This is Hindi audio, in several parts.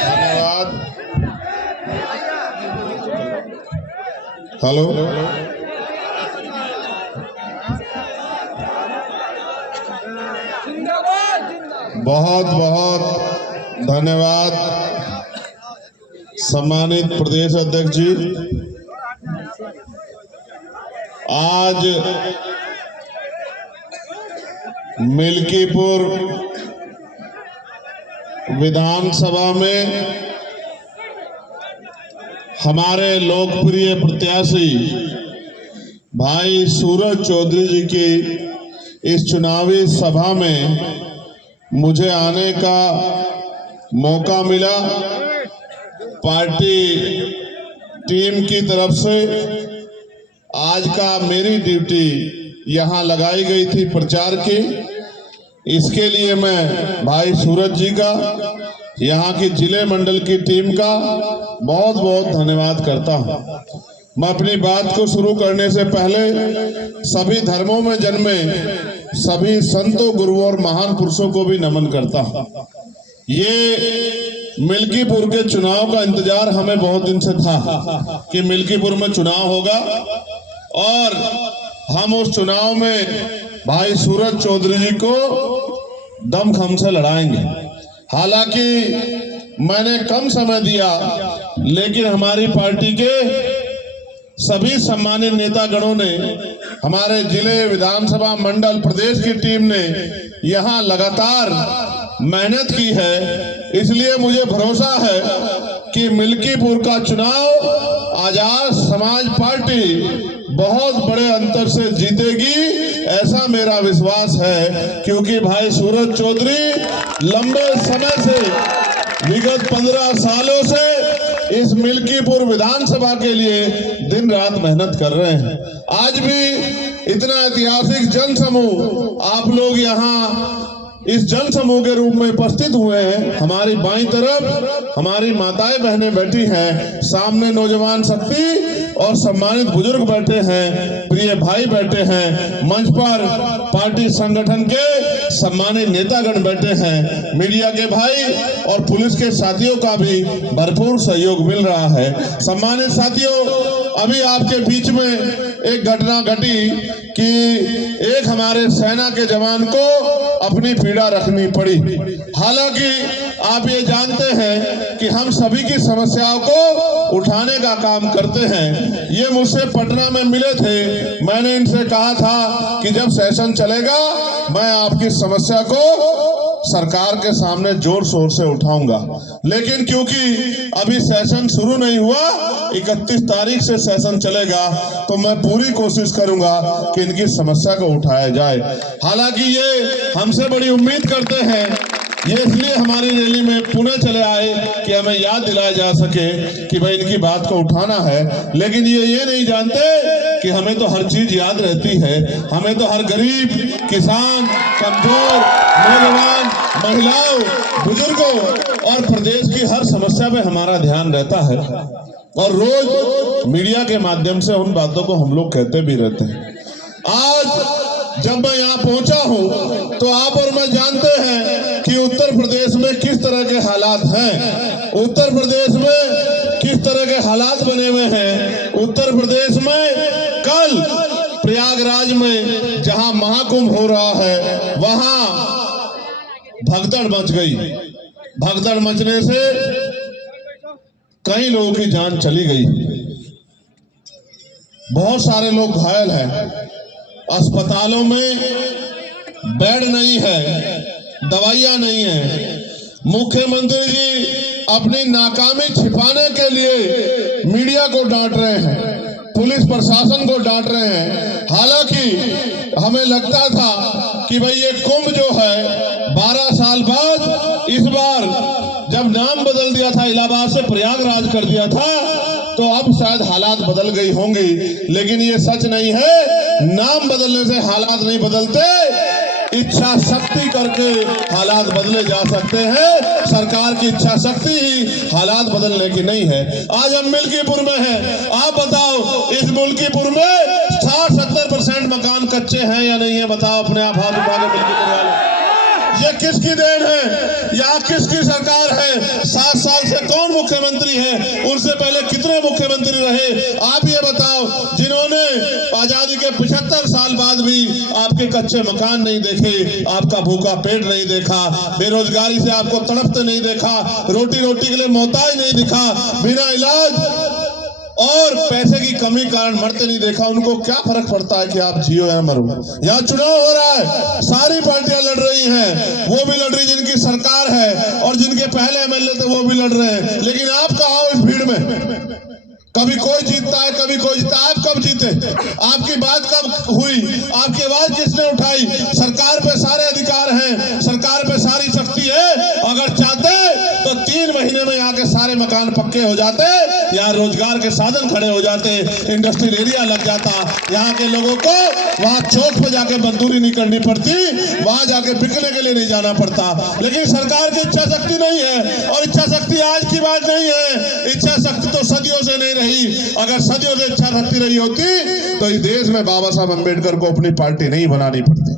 धन्यवाद। हेलो, बहुत बहुत धन्यवाद सम्मानित प्रदेश अध्यक्ष जी। आज मिल्कीपुर विधानसभा में हमारे लोकप्रिय प्रत्याशी भाई सूरज चौधरी जी की इस चुनावी सभा में मुझे आने का मौका मिला। पार्टी टीम की तरफ से आज का मेरी ड्यूटी यहाँ लगाई गई थी प्रचार की। इसके लिए मैं भाई सूरज जी का, यहाँ की जिले मंडल की टीम का बहुत बहुत धन्यवाद करता हूँ। मैं अपनी बात को शुरू करने से पहले सभी धर्मों में जन्मे सभी संतों, गुरुओं और महान पुरुषों को भी नमन करता हूँ। ये मिल्कीपुर के चुनाव का इंतजार हमें बहुत दिन से था कि मिल्कीपुर में चुनाव होगा और हम उस चुनाव में भाई सूरज चौधरी जी को दमखम से लड़ाएंगे। हालांकि मैंने कम समय दिया, लेकिन हमारी पार्टी के सभी सम्मानित नेतागणों ने, हमारे जिले, विधानसभा, मंडल, प्रदेश की टीम ने यहाँ लगातार मेहनत की है। इसलिए मुझे भरोसा है कि मिल्कीपुर का चुनाव आजाद समाज पार्टी बहुत बड़े अंतर से जीतेगी, ऐसा मेरा विश्वास है। क्योंकि भाई सूरज चौधरी लंबे समय से, विगत 15 सालों से इस मिल्कीपुर विधानसभा के लिए दिन रात मेहनत कर रहे हैं। आज भी इतना ऐतिहासिक जनसमूह आप लोग यहाँ इस जनसमूह के रूप में उपस्थित हुए हैं। हमारी बाईं तरफ हमारी माताएं बहनें बैठी हैं, सामने नौजवान शक्ति और सम्मानित बुजुर्ग बैठे हैं, प्रिय भाई बैठे हैं, मंच पर पार्टी संगठन के सम्मानित नेतागण बैठे हैं, मीडिया के भाई और पुलिस के साथियों का भी भरपूर सहयोग मिल रहा है। सम्मानित साथियों, अभी आपके बीच में एक घटना घटी कि एक हमारे सेना के जवान को अपनी पीड़ा रखनी पड़ी। हालांकि आप ये जानते हैं कि हम सभी की समस्याओं को उठाने का काम करते हैं। ये मुझसे पटना में मिले थे, मैंने इनसे कहा था कि जब सेशन चलेगा मैं आपकी समस्या को सरकार के सामने जोर शोर से उठाऊंगा। लेकिन क्योंकि अभी सेशन शुरू नहीं हुआ, 31 तारीख से सेशन चलेगा, तो मैं पूरी कोशिश करूंगा कि इनकी समस्या को उठाया जाए। हालांकि ये हमसे बड़ी उम्मीद करते हैं, ये इसलिए हमारी रैली में पुणे चले आए कि हमें याद दिलाया जा सके कि भाई इनकी बात को उठाना है। लेकिन ये नहीं जानते कि हमें तो हर चीज याद रहती है। हमें तो हर गरीब, किसान, कमजोर, नौजवान, महिलाओं, बुजुर्गों और प्रदेश की हर समस्या पे हमारा ध्यान रहता है और रोज मीडिया के माध्यम से उन बातों को हम लोग कहते भी रहते हैं। आज जब मैं यहाँ पहुंचा हूँ तो आप और मैं जानते हैं कि उत्तर प्रदेश में किस तरह के हालात हैं, उत्तर प्रदेश में किस तरह के हालात बने हुए हैं। उत्तर प्रदेश में कल प्रयागराज में जहां महाकुंभ हो रहा है, वहां भगदड़ मच गई। भगदड़ मचने से कई लोगों की जान चली गई, बहुत सारे लोग घायल हैं, अस्पतालों में बेड नहीं है, दवाइयां नहीं है। मुख्यमंत्री जी अपनी नाकामी छिपाने के लिए मीडिया को डांट रहे हैं, पुलिस प्रशासन को डांट रहे हैं। हालांकि हमें लगता था कि भाई ये कुंभ जो है 12 साल बाद, इस बार जब नाम बदल दिया था, इलाहाबाद से प्रयागराज कर दिया था, तो अब शायद हालात बदल गई होंगी। लेकिन ये सच नहीं है, नाम बदलने से हालात नहीं बदलते, इच्छा शक्ति करके हालात बदले जा सकते हैं। सरकार की इच्छा शक्ति ही हालात बदलने की नहीं है। आज हम मिल्कीपुर में हैं, आप बताओ इस मिल्कीपुर में 60-70% मकान कच्चे हैं या नहीं है? बताओ अपने आप हाथ उठा के मिल्कीपुर वाले। ये किसकी देन है? या किसकी सरकार है? 7 साल से मुख्यमंत्री है, उनसे पहले कितने मुख्यमंत्री रहे? आप ये बताओ, जिन्होंने आजादी के 75 साल बाद भी आपके कच्चे मकान नहीं देखे, आपका भूखा पेट नहीं देखा, बेरोजगारी से आपको तड़पते नहीं देखा, रोटी के लिए मोहताज नहीं दिखा, बिना इलाज और पैसे की कमी कारण मरते नहीं देखा, उनको क्या फर्क पड़ता है कि आप जियो या मरो? यहाँ चुनाव हो रहा है, सारी पार्टियां लड़ रही हैं, वो भी लड़ रही जिनकी सरकार है और जिनके पहले एमएलए थे वो भी लड़ रहे हैं, लेकिन आप कहाँ हो इस भीड़ में? कभी कोई जीतता है, कभी कोई जीतता है। आप कब जीते? आपकी बात कब हुई? आपकी आवाज किसने उठाई? सरकार पे सारे अधिकार हैं, सरकार पे सारी शक्ति है, अगर चाहते तो 3 महीने में यहाँ के सारे मकान पक्के हो जाते, यहाँ रोजगार के साधन खड़े हो जाते, इंडस्ट्रियल एरिया लग जाता, यहाँ के लोगों को वहाँ चौक पे जाके मजदूरी नहीं करनी पड़ती, वहां जाके बिकने के लिए नहीं जाना पड़ता। लेकिन सरकार की इच्छा शक्ति नहीं है, और इच्छा शक्ति आज की बात नहीं है, इच्छा शक्ति तो सदियों से नहीं रही। अगर सदियों से इच्छा शक्ति रही होती तो इस देश में बाबा साहब अम्बेडकर को अपनी पार्टी नहीं बनानी पड़ती।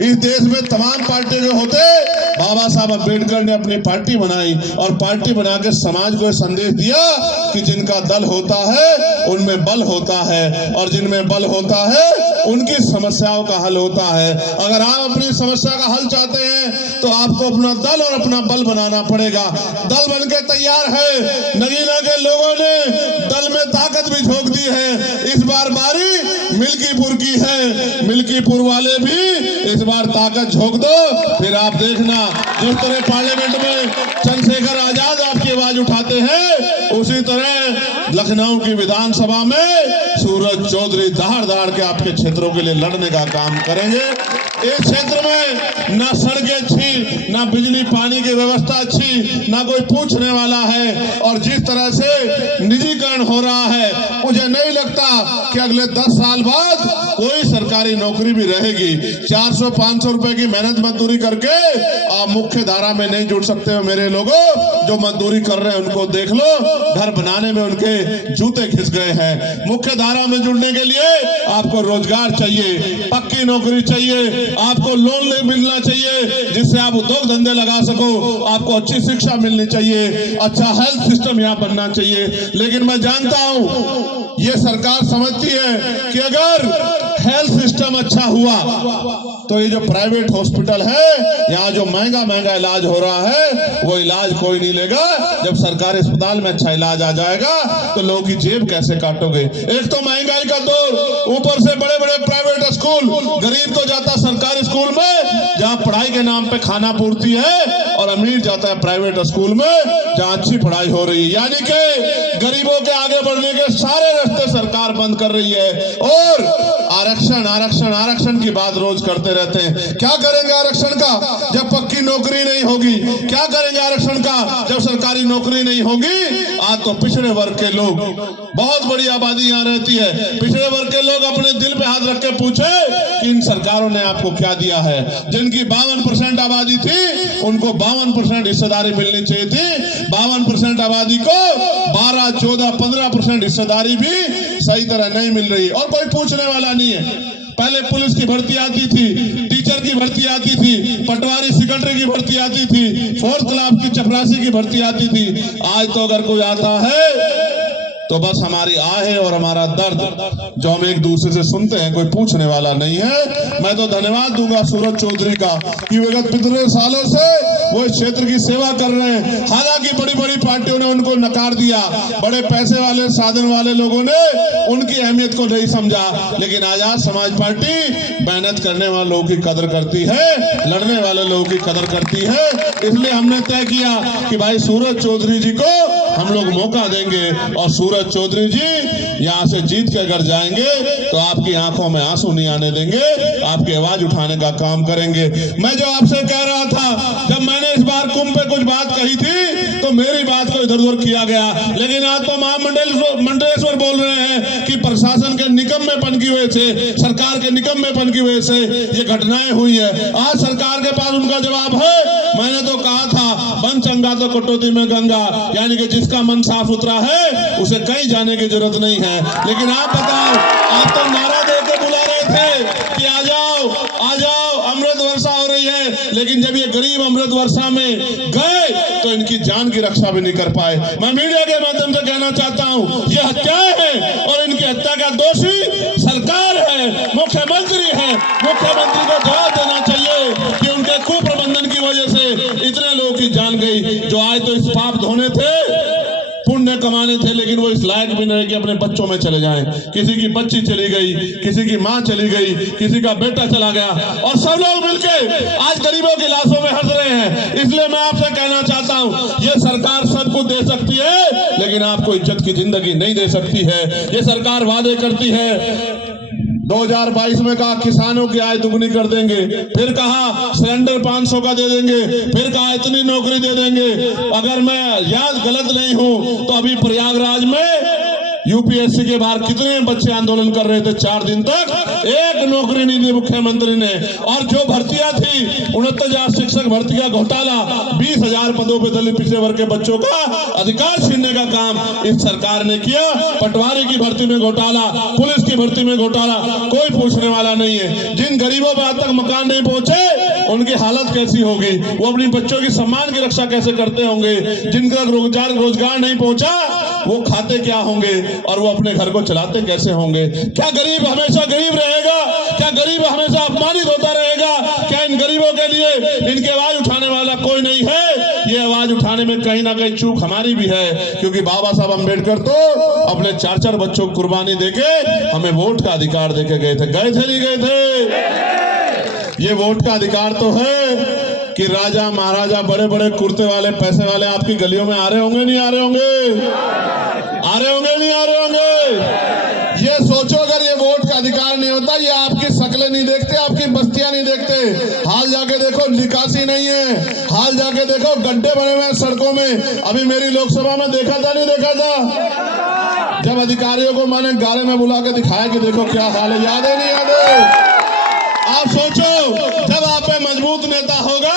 इस देश में तमाम पार्टी के होते, बाबा साहब अम्बेडकर ने अपनी पार्टी बनाई और पार्टी बना के समाज को संदेश दिया कि जिनका दल होता है उनमें बल होता है, और जिनमें बल होता है उनकी समस्याओं का हल होता है। अगर आप अपनी समस्या का हल चाहते हैं तो आपको अपना दल और अपना बल बनाना पड़ेगा। दल बनके तैयार है, नगीना के लोगों ने दल में ताकत भी झोंक दी है। इस बार बारी मिल्कीपुर की है, मिल्कीपुर वाले भी इस बार ताकत झोंक दो, फिर आप देखना जिस तरह पार्लियामेंट में चंद्रशेखर आजाद आपकी आवाज उठाते हैं, उसी तरह लखनऊ की विधानसभा में सूरज चौधरी दहाड़ के आपके क्षेत्रों के लिए लड़ने का काम करेंगे। इस क्षेत्र में ना सड़कें अच्छी, ना बिजली पानी की व्यवस्था अच्छी, ना कोई पूछने वाला है, और जिस तरह से निजीकरण हो रहा है, मुझे नहीं लगता कि अगले 10 साल बाद कोई सरकारी नौकरी भी रहेगी। 400-500 रुपए की मेहनत मजदूरी करके आप मुख्य धारा में नहीं जुड़ सकते हो। मेरे लोगों जो मजदूरी कर रहे हैं उनको देख लो, घर बनाने में उनके जूते घिस गए हैं। मुख्य धारा में जुड़ने के लिए आपको रोजगार चाहिए, पक्की नौकरी चाहिए, आपको लोन मिलना चाहिए जिससे आप उद्योग धंधे लगा सको, आपको अच्छी शिक्षा मिलनी चाहिए, अच्छा हेल्थ सिस्टम यहाँ बनना चाहिए। लेकिन मैं जानता हूं ये सरकार समझती है कि अगर हेल्थ सिस्टम अच्छा हुआ तो ये जो प्राइवेट हॉस्पिटल है, यहाँ जो महंगा इलाज हो रहा है वो इलाज कोई नहीं लेगा। जब सरकारी अस्पताल में अच्छा इलाज आ जाएगा तो लोगों की जेब कैसे काटोगे? एक तो महंगाई का दौर, ऊपर से बड़े बड़े प्राइवेट स्कूल, गरीब तो जाता सरकारी स्कूल में जहाँ पढ़ाई के नाम पे खाना पूर्ति है, और अमीर जाता है प्राइवेट स्कूल में जहाँ अच्छी पढ़ाई हो रही है। यानी कि गरीबों के आगे बढ़ने के सारे रास्ते सरकार बंद कर रही है, और आरक्षण की बात रोज करते रहते हैं। क्या करेंगे आरक्षण का जब पक्की नौकरी नहीं होगी? क्या करेंगे आरक्षण का जब सरकारी नौकरी नहीं होगी? आज तो पिछड़े वर्ग के लोग, बहुत बड़ी आबादी यहाँ रहती है, पिछड़े वर्ग के लोग अपने दिल पे हाथ रख के पूछे कि इन सरकारों ने आपको क्या दिया है? जिनकी 52% आबादी थी उनको 52% हिस्सेदारी मिलनी चाहिए थी, 52% आबादी को 12, 14, 15% हिस्सेदारी भी सही तरह नहीं मिल रही, और कोई पूछने वाला नहीं है। पहले पुलिस की भर्ती आती थी, टीचर की भर्ती आती थी, पटवारी सेक्रेटरी की भर्ती आती थी, 4th क्लास की चपरासी की भर्ती आती थी। आज तो अगर कोई आता है तो बस हमारी आहे और हमारा दर्द जो हम एक दूसरे से सुनते हैं, कोई पूछने वाला नहीं है। मैं तो धन्यवाद दूंगा सूरज चौधरी का कि विगत 15 सालों से वो इस क्षेत्र की सेवा कर रहे हैं। हालांकि बड़ी बड़ी पार्टियों ने उनको नकार दिया, बड़े पैसे वाले साधन वाले लोगों ने उनकी अहमियत को नहीं समझा, लेकिन आजाद समाज पार्टी मेहनत करने वाले लोगों की कदर करती है, लड़ने वाले लोगों की कदर करती है। इसलिए हमने तय किया कि भाई सूरज चौधरी जी को हम लोग मौका देंगे, और सूरज चौधरी जी यहाँ से जीत के अगर जाएंगे तो आपकी आंखों में आंसू नहीं आने देंगे, आपकी आवाज उठाने का काम करेंगे। मैं जो आपसे कह रहा था, जब मैंने इस बार कुंभ पे कुछ बात कही थी तो मेरी बात को इधर उधर किया गया, लेकिन आज तो महामंडलेश्वर बोल रहे हैं कि प्रशासन के निकम्मेपन की वजह से, सरकार के निकम्मेपन की वजह से ये घटनाएं हुई है। आज सरकार के पास उनका जवाब है। मैंने तो कहा था बन चंगा तो कटौती में गंगा, यानी कि जिसका मन साफ सुथरा है उसे कहीं जाने की जरूरत नहीं है। लेकिन आप बताओ, आप तो नारा दे के बुला रहे थे कि आ जाओ, अमृत वर्षा हो रही है, लेकिन जब ये गरीब अमृत वर्षा में गए तो इनकी जान की रक्षा भी नहीं कर पाए। मैं मीडिया के माध्यम से कहना चाहता हूं, ये हत्याएं हैं और इनकी हत्या का दोषी सरकार है, मुख्यमंत्री है। मुख्यमंत्री को जवाब देना चाहिए कि उनके कुप्रबंधन की वजह से इतने लोगों की जान गई, जो आज तो इस पाप धोने थे, पुण्य कमाने थे, लेकिन वो इस लायक भी नहीं कि अपने बच्चों में चले जाएं। किसी की बच्ची चली गई, किसी की मां चली गई, किसी का बेटा चला गया, और सब लोग मिलके आज गरीबों की लाशों में हंस रहे हैं। इसलिए मैं आपसे कहना चाहता हूं, ये सरकार सब कुछ दे सकती है, लेकिन आपको इज्जत की जिंदगी नहीं दे सकती है। ये सरकार वादे करती है, 2022 में कहा किसानों की आय दुगनी कर देंगे, फिर कहा सिलेंडर 500 का दे देंगे, फिर कहा इतनी नौकरी दे देंगे। अगर मैं याद गलत नहीं हूं तो अभी प्रयागराज में यूपीएससी के बाहर कितने बच्चे आंदोलन कर रहे थे, 4 दिन तक एक नौकरी नहीं दी मुख्यमंत्री ने। और जो भर्तियां थी, 69,000 शिक्षक भर्ती का घोटाला, 20,000 पदों पर दलित पिछड़े वर्ग के बच्चों का अधिकार छीनने का काम इस सरकार ने किया। पटवारी की भर्ती में घोटाला, पुलिस की भर्ती में घोटाला, कोई पूछने वाला नहीं है। जिन गरीबों पर आज तक मकान नहीं पहुंचे, उनकी हालत कैसी होगी, वो अपनी बच्चों की सम्मान की रक्षा कैसे करते होंगे। जिनका रोजगार नहीं पहुंचा, वो खाते क्या होंगे और वो अपने घर को चलाते कैसे होंगे। क्या गरीब हमेशा गरीब रहेगा? क्या गरीब हमेशा अपमानित होता रहेगा? क्या इन गरीबों के लिए इनकी आवाज उठाने वाला कोई नहीं है? ये आवाज उठाने में कहीं ना कहीं चूक हमारी भी है, क्योंकि बाबा साहब अम्बेडकर तो अपने 4-4 बच्चों को कुर्बानी देके हमें वोट का अधिकार देके गए थे। गए थे नहीं गए थे? ये वोट का अधिकार तो है कि राजा महाराजा बड़े बड़े कुर्ते वाले पैसे वाले आपकी गलियों में आ रहे होंगे, नहीं आ रहे होंगे? आ रहे होंगे, नहीं आ रहे होंगे? ये सोचो, अगर ये वोट का अधिकार नहीं होता, ये आपकी शक्लें नहीं देखते, आपकी बस्तियां नहीं देखते। हाल जाके देखो, निकासी नहीं है। हाल जाके देखो, गड्ढे बने हुए हैं सड़कों में। अभी मेरी लोकसभा में देखा था, नहीं देखा था? जब अधिकारियों को मैंने गाड़ी में बुला के दिखाया कि देखो क्या हाल है, याद है नहीं याद है? आप सोचो, जब आप पे मजबूत नेता होगा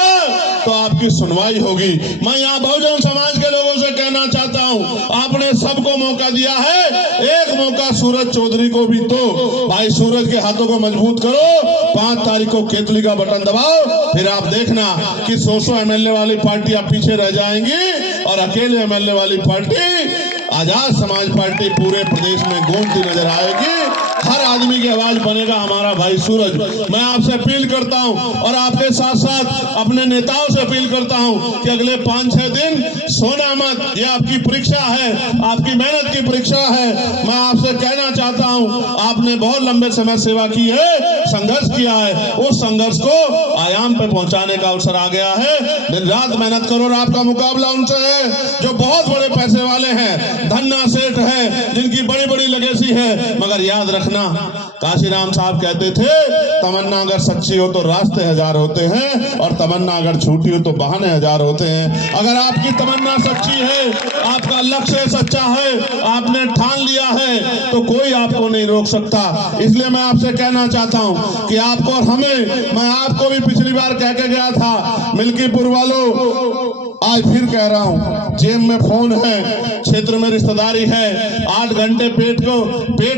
तो आपकी सुनवाई होगी। मैं यहाँ बहुजन समाज के लोगों से कहना चाहता हूँ, आपने सबको मौका दिया है, एक मौका सूरज चौधरी को भी दो। भाई सूरज के हाथों को मजबूत करो, 5 तारीख को केतली का बटन दबाओ, फिर आप देखना कि 100 एमएलए वाली पार्टी आप पीछे रह जाएंगी और अकेले एमएलए वाली पार्टी आजाद समाज पार्टी पूरे प्रदेश में गूंजती नजर आएगी। हर आदमी की आवाज बनेगा हमारा भाई सूरज। मैं आपसे अपील करता हूं और आपके साथ साथ अपने नेताओं से अपील करता हूं कि अगले 5-6 दिन सोना मत, ये आपकी परीक्षा है, आपकी मेहनत की परीक्षा है। मैं आपसे कहना चाहता हूं, आपने बहुत लंबे समय सेवा की है, संघर्ष किया है, उस संघर्ष को आयाम पे पहुंचाने का अवसर आ गया है। दिन रात मेहनत करो और आपका मुकाबला उनसे है जो बहुत बड़े पैसे वाले हैं, धन्ना सेठ है, जिनकी बड़ी बड़ी लेगेसी है। मगर याद रखना, काशीराम साहब कहते थे, तमन्ना अगर सच्ची हो तो रास्ते 1000 होते हैं, और तमन्ना अगर झूठी हो तो बहाने 1000 होते हैं। अगर आपकी तमन्ना सच्ची है, आपका लक्ष्य सच्चा है, आपने ठान लिया है, तो कोई आपको नहीं रोक सकता। इसलिए मैं आपसे कहना चाहता हूं कि आपको और हमें, मैं आपको भी पिछली बार कह के गया था, मिल्कीपुर वालों, आज फिर कह रहा हूं, जेब में फोन है, क्षेत्र में रिश्तेदारी है, 8 घंटे पेट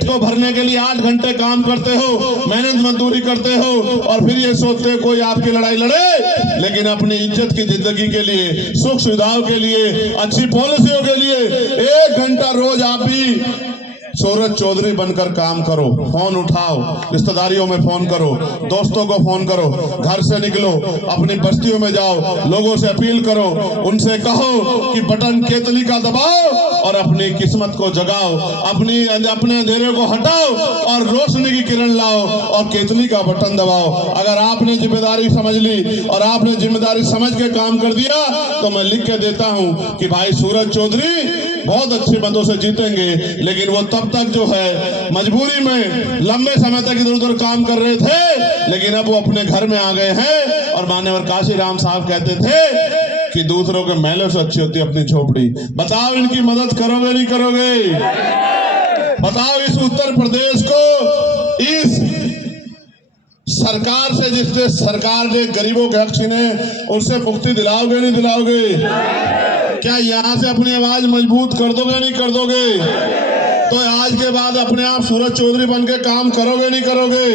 को भरने के लिए 8 घंटे काम करते हो, मेहनत मजदूरी करते हो, और फिर ये सोचते हो कोई आपकी लड़ाई लड़े। लेकिन अपनी इज्जत की जिंदगी के लिए, सुख सुविधाओं के लिए, अच्छी पॉलिसियों के लिए 1 घंटा रोज आप भी सूरज चौधरी बनकर काम करो। फोन उठाओ, रिश्तेदारियों में फोन करो, दोस्तों को फोन करो, घर से निकलो, अपनी बस्तियों में जाओ, लोगों से अपील करो, उनसे कहो कि बटन केतली का दबाओ और अपनी किस्मत को जगाओ, अपने अंधेरे को हटाओ और रोशनी की किरण लाओ और केतली का बटन दबाओ। अगर आपने जिम्मेदारी समझ ली और आपने जिम्मेदारी समझ के काम कर दिया, तो मैं लिख के देता हूं कि भाई सूरज चौधरी बहुत अच्छे मतों से जीतेंगे। लेकिन वो तब तक जो है मजबूरी में लंबे समय तक इधर उधर काम कर रहे थे, लेकिन अब वो अपने घर में आ गए हैं। और मान्यवर काशीराम साहब कहते थे कि दूसरों के महलों से अच्छी होती है अपनी झोपड़ी। बताओ इनकी मदद करोगे नहीं करोगे? बताओ इस उत्तर प्रदेश को इस सरकार से, जिससे सरकार ने गरीबों के हक छीने, उससे मुक्ति दिलाओगे नहीं दिलाओगे? क्या यहाँ से अपनी आवाज मजबूत कर दोगे नहीं कर दोगे? तो आज के बाद अपने आप सूरज चौधरी बन के काम करोगे नहीं करोगे?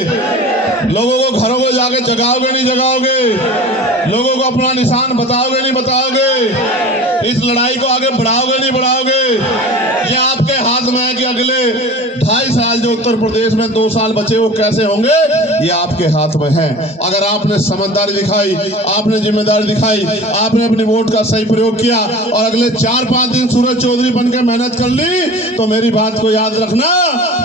लोगों को घरों में जाके जगाओगे नहीं जगाओगे? लोगों को अपना निशान बताओगे नहीं बताओगे? इस लड़ाई को आगे बढ़ाओगे नहीं बढ़ाओगे? ये आपके हाथ में है कि अगले 2.5 साल जो उत्तर प्रदेश में 2 साल बचे वो कैसे होंगे, ये आपके हाथ में है। अगर आपने समझदारी दिखाई, आपने जिम्मेदारी दिखाई, आपने अपनी वोट का सही प्रयोग किया और अगले 4-5 दिन सूरज चौधरी बन के मेहनत कर ली, तो मेरी बात को याद रखना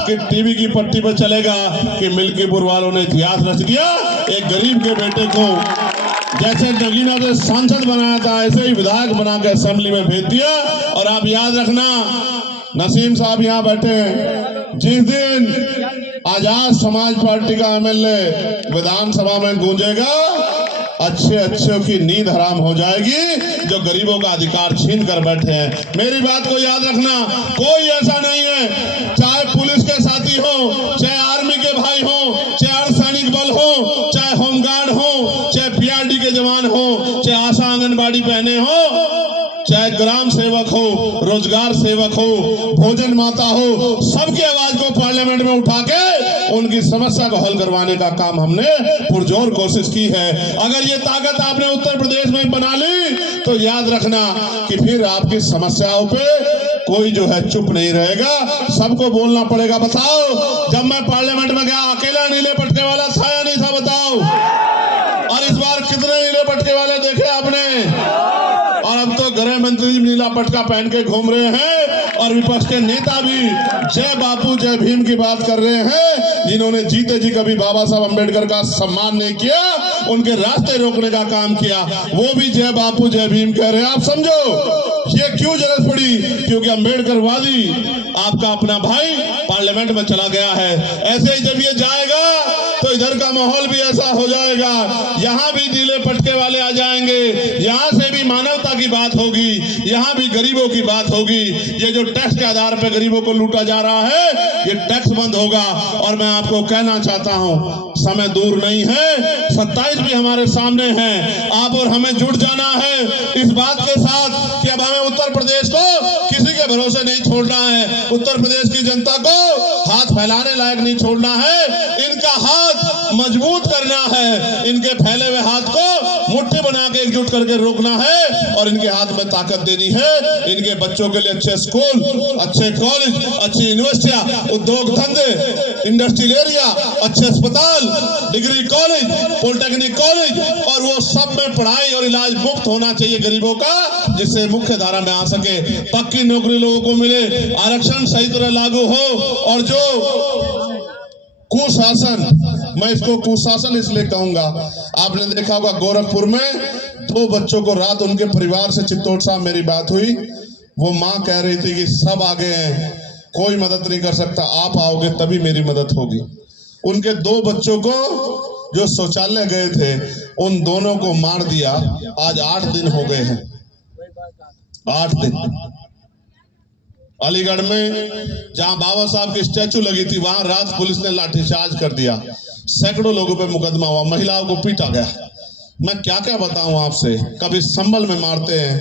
कि टीवी की पट्टी पर चलेगा कि मिल्कीपुर वालों ने इतिहास रच दिया। एक गरीब के बेटे को जैसे नगीना से सांसद बनाया था, ऐसे ही विधायक बना के असेंबली में भेज दिया। और आप याद रखना, नसीम साहब यहाँ बैठे हैं, जिस दिन आजाद समाज पार्टी का एमएलए विधानसभा में गूंजेगा, अच्छे की नींद हराम हो जाएगी जो गरीबों का अधिकार छीन कर बैठे हैं। मेरी बात को याद रखना, कोई ऐसा नहीं है, चाहे पुलिस के साथी हो, चाहे आर्मी के भाई हो, चाहे अर्धसैनिक बल हो, चाहे होमगार्ड हो, चाहे पीआरडी के जवान हो, चाहे आशा आंगनबाड़ी बहनें हो, चाहे ग्राम सेवक हो, रोजगार सेवक हो, भोजन माता हो, सबकी आवाज को पार्लियामेंट में उठा के उनकी समस्या को हल करवाने का काम हमने पुरजोर कोशिश की है। अगर ये ताकत आपने उत्तर प्रदेश में बना ली तो याद रखना कि फिर आपकी समस्याओं पे कोई जो है चुप नहीं रहेगा, सबको बोलना पड़ेगा। बताओ, जब मैं पार्लियामेंट में गया अकेला नीले पटके वाला था या नहीं था? बताओ। और इस बार कितने नीले पटके वाले देखे आपने? और अब तो गृह मंत्री जी नीला पटका पहन के घूम रहे हैं और विपक्ष के नेता भी जय बापू जय भीम की बात कर रहे हैं। जिन्होंने जीते जी कभी बाबा साहब अम्बेडकर का सम्मान नहीं किया, उनके रास्ते रोकने का काम किया, वो भी जय बापू जय भीम कह रहे हैं। आप समझो ये क्यों जरूरत पड़ी? क्योंकि अम्बेडकरवादी आपका अपना भाई पार्लियामेंट में चला गया है। ऐसे ही जब ये जाएगा तो इधर का माहौल भी ऐसा हो जाएगा, यहाँ भी नीले पटके वाले आ जाएंगे, यहाँ से भी मानवता की बात होगी, यहाँ भी गरीबों की बात होगी। ये जो टैक्स के आधार पर गरीबों को लूटा जा रहा है, ये टैक्स बंद होगा। और मैं आपको कहना चाहता हूँ, समय दूर नहीं है, 27 भी हमारे सामने है। आप और हमें जुट जाना है इस बात के साथ कि अब हमें उत्तर प्रदेश को किसी के भरोसे नहीं छोड़ना है। उत्तर प्रदेश की जनता को हाथ फैलाने लायक नहीं छोड़ना है, इनका हाथ मजबूत करना है, इनके फैले हुए हाथ को मुट्ठी बना के एकजुट करके रोकना है और इनके हाथ में ताकत देनी है। इनके बच्चों के लिए अच्छे स्कूल, अच्छे कॉलेज, अच्छी यूनिवर्सिटियां, उद्योग धंधे, इंडस्ट्रियल एरिया, अच्छे अस्पताल, डिग्री कॉलेज, पॉलिटेक्निक कॉलेज, और वो सब में पढ़ाई और इलाज मुफ्त होना चाहिए गरीबों का, जिससे मुख्य धारा में आ सके, पक्की नौकरी लोगों को मिले, आरक्षण सही तरह लागू हो। और जो कुशासन, मैं इसको कुशासन इसलिए कहूंगा, आपने देखा होगा गोरखपुर में 2 बच्चों को रात उनके परिवार से, चित्तौड़ साहब मेरी बात हुई, वो माँ कह रही थी कि सब आ गए हैं, कोई मदद नहीं कर सकता, आप आओगे तभी मेरी मदद होगी। उनके 2 बच्चों को जो शौचालय गए थे, उन दोनों को मार दिया। आज 8 दिन हो गए हैं, 8 दिन। अलीगढ़ में जहां बाबा साहब की स्टैचू लगी थी, वहां रात पुलिस ने लाठीचार्ज कर दिया, सैकड़ों लोगों पे मुकदमा हुआ, महिलाओं को पीटा गया। मैं क्या क्या बताऊं आपसे, कभी संभल में मारते हैं,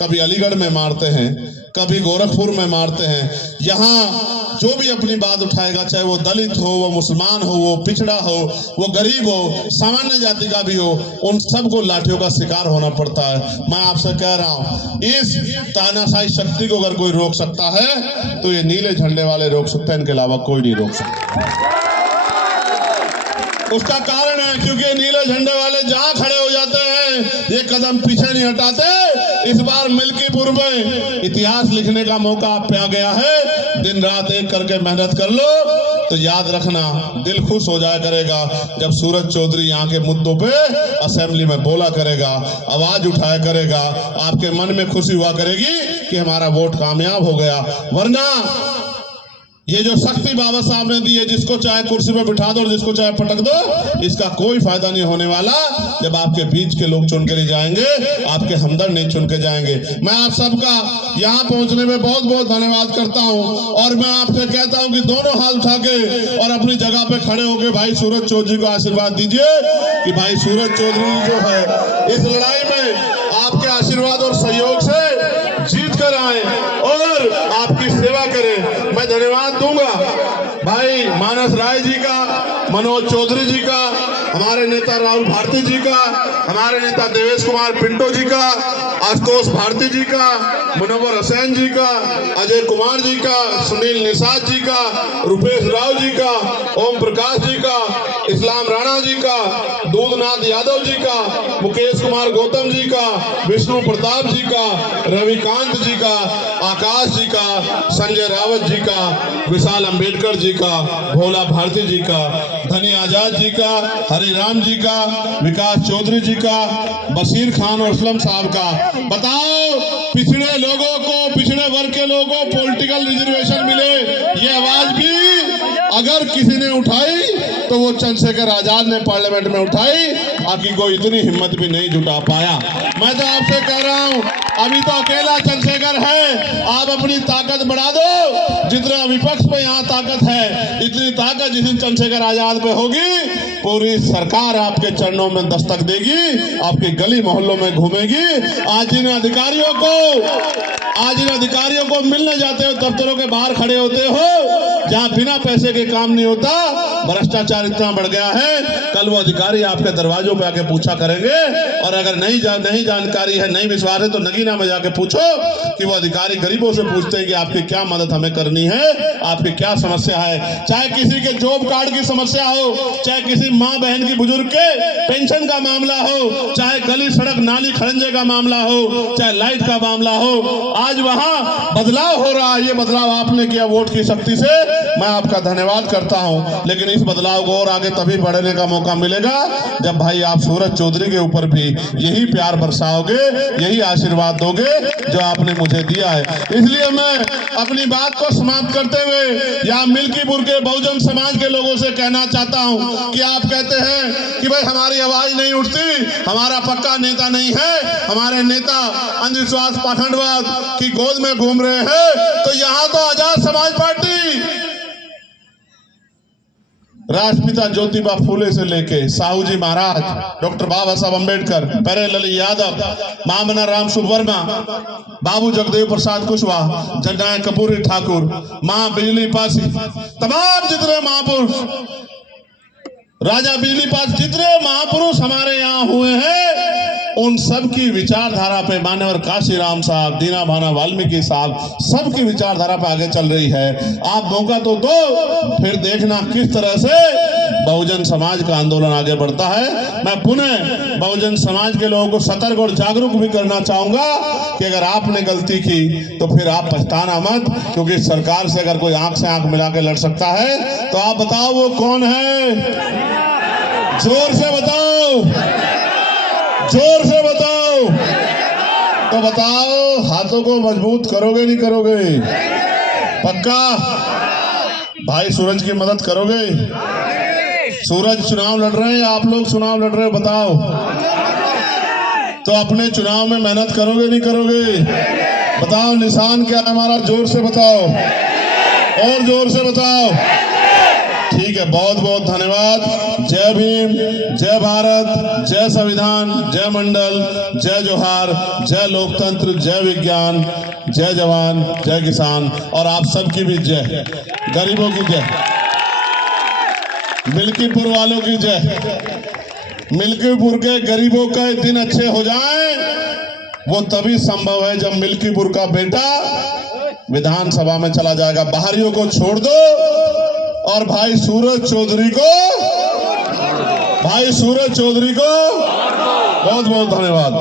कभी अलीगढ़ में मारते हैं, कभी गोरखपुर में मारते हैं। यहाँ जो भी अपनी बात उठाएगा, चाहे वो दलित हो, वो मुसलमान हो, वो पिछड़ा हो, वो गरीब हो, सामान्य जाति का भी हो, उन सबको लाठियों का शिकार होना पड़ता है। मैं आपसे कह रहा हूं, इस तानाशाही शक्ति को अगर कोई रोक सकता है तो ये नीले झंडे वाले रोक सकते हैं, इनके अलावा कोई नहीं रोक सकता। उसका कारण है क्योंकि नीले झंडे वाले जहां खड़े हो जाते हैं, ये कदम पीछे नहीं हटाते। इस बार मिल्कीपुर में इतिहास लिखने का मौका आप पे आ गया है। दिन रात एक करके मेहनत कर लो तो याद रखना, दिल खुश हो जाया करेगा जब सूरज चौधरी यहाँ के मुद्दों पे असेंबली में बोला करेगा, आवाज उठाया करेगा, आपके मन में खुशी हुआ करेगी कि हमारा वोट कामयाब हो गया। वरना ये जो शक्ति बाबा साहब ने दी है, जिसको चाहे कुर्सी पे बिठा दो और जिसको चाहे पटक दो, इसका कोई फायदा नहीं होने वाला जब आपके बीच के लोग चुन के नहीं जाएंगे, आपके हमदर्द नहीं चुन के जाएंगे। मैं आप सबका यहाँ पहुंचने में बहुत बहुत धन्यवाद करता हूँ और मैं आपसे कहता हूँ कि दोनों हाथ उठा के और अपनी जगह पे खड़े होके भाई सूरज चौधरी को आशीर्वाद दीजिए कि भाई सूरज चौधरी जो है इस लड़ाई में आपके आशीर्वाद और सहयोग से जीत कर आए और आपकी सेवा करें। मैं धन्यवाद दूंगा भाई मानस राय जी का, मनोज चौधरी जी का, हमारे नेता राहुल भारती जी का, हमारे नेता देवेश कुमार पिंटो जी का, आशुतोष भारती जी का, मुनव्वर हुसैन जी का, अजय कुमार जी का, सुनील निषाद जी का, रुपेश राव जी का, ओम प्रकाश जी का, इस्लाम राणा जी का, दूधनाथ यादव जी का, मुकेश कुमार गौतम जी का, विष्णु प्रताप जी का, रविकांत जी का, आकाश जी का, संजय रावत जी का, विशाल अंबेडकर जी का, भोला भारती जी का, धनी आजाद जी का, हरिराम जी का, विकास चौधरी जी का, बशीर खान और असलम साहब का। बताओ, पिछड़े लोगों को, पिछड़े वर्ग के लोगों को पॉलिटिकल रिजर्वेशन मिले, ये आवाज भी अगर किसी ने उठाई तो वो चंद्रशेखर आजाद ने पार्लियामेंट में उठाई, बाकी कोई इतनी हिम्मत भी नहीं जुटा पाया। मैं तो आपसे कह रहा हूं, अभी तो अकेला चंद्रशेखर है, आप अपनी ताकत बढ़ा दो। जितना विपक्ष पे यहाँ ताकत है, इतनी ताकत जिस दिन चंद्रशेखर आजाद पे होगी, पूरी सरकार आपके चरणों में दस्तक देगी, आपकी गली मोहल्लों में घूमेगी। आज इन अधिकारियों को मिलने जाते हो, दफ्तरों के बाहर खड़े होते हो, जहां बिना पैसे के काम नहीं होता, भ्रष्टाचार इतना बढ़ गया है, कल वो अधिकारी आपके दरवाजों पे आके पूछा करेंगे। और अगर नहीं जानकारी है, नहीं विश्वास है, तो नगीना में जाके पूछो कि वो अधिकारी गरीबों से पूछते हैं कि आपकी क्या मदद हमें करनी है, आपकी क्या समस्या है। चाहे किसी के जॉब कार्ड की समस्या हो, चाहे किसी माँ बहन की, बुजुर्ग के पेंशन का मामला हो, चाहे गली सड़क नाली खड़ंजे का मामला हो, चाहे लाइट का मामला हो, आज वहां बदलाव हो रहा है। ये बदलाव आपने किया वोट की शक्ति से, मैं आपका धन्यवाद करता हूं। लेकिन इस बदलाव को और आगे तभी बढ़ने का मौका मिलेगा जब भाई आप सूरज चौधरी के ऊपर भी यही प्यार बरसाओगे, यही आशीर्वाद दोगे जो आपने मुझे दिया है। इसलिए मैं अपनी बात को समाप्त करते हुए यहाँ मिल्कीपुर के बहुजन समाज के लोगों से कहना चाहता हूं कि आप कहते हैं कि भाई हमारी आवाज नहीं उठती, हमारा पक्का नेता नहीं है, हमारे नेता अंधविश्वास पाखंडवाद की गोद में घूम रहे हैं, तो यहाँ तो आजाद समाज पार्टी राष्ट्रपिता ज्योतिबा फूले से लेके साहू जी महाराज, डॉक्टर बाबा साहब अम्बेडकर, पेरे लली यादव, मामना राम सुवर्मा, बाबू जगदेव प्रसाद कुशवाहा, जननायक कपूरी ठाकुर, मां बिजली पासी, तमाम जितने महापुरुष, राजा बिजली पास, जितने महापुरुष हमारे यहाँ हुए हैं, उन सब की विचारधारा पे मान्यवर काशीराम साहब, दीना भाना वाल्मीकि साहब, सबकी विचारधारा पे आगे चल रही है। आप मौका तो दो, फिर देखना किस तरह से बहुजन समाज का आंदोलन आगे बढ़ता है। मैं पुनः बहुजन समाज के लोगों को सतर्क और जागरूक भी करना चाहूंगा कि अगर आपने गलती की तो फिर आप पछताना मत, क्योंकि सरकार से अगर कोई आंख से आंख मिला के लड़ सकता है तो आप बताओ वो कौन है? जोर से बताओ, जोर से बताओ, तो बताओ हाथों को मजबूत करोगे नहीं करोगे? पक्का भाई सूरज की मदद करोगे? सूरज चुनाव लड़ रहे हैं, आप लोग चुनाव लड़ रहे हो, बताओ तो अपने चुनाव में मेहनत करोगे नहीं करोगे? बताओ निशान क्या है हमारा? जोर से बताओ, और जोर से बताओ। ठीक है, बहुत बहुत धन्यवाद। जय भीम, जय भारत, जय संविधान, जय मंडल, जय जोहार, जय लोकतंत्र, जय विज्ञान, जय जवान, जय किसान, और आप सबकी भी जय, गरीबों की जय, मिल्कीपुर वालों की जय। मिल्कीपुर के गरीबों के दिन अच्छे हो जाएं, वो तभी संभव है जब मिल्कीपुर का बेटा विधानसभा में चला जाएगा। बाहरियों को छोड़ दो और भाई सूरज चौधरी को बहुत बहुत धन्यवाद।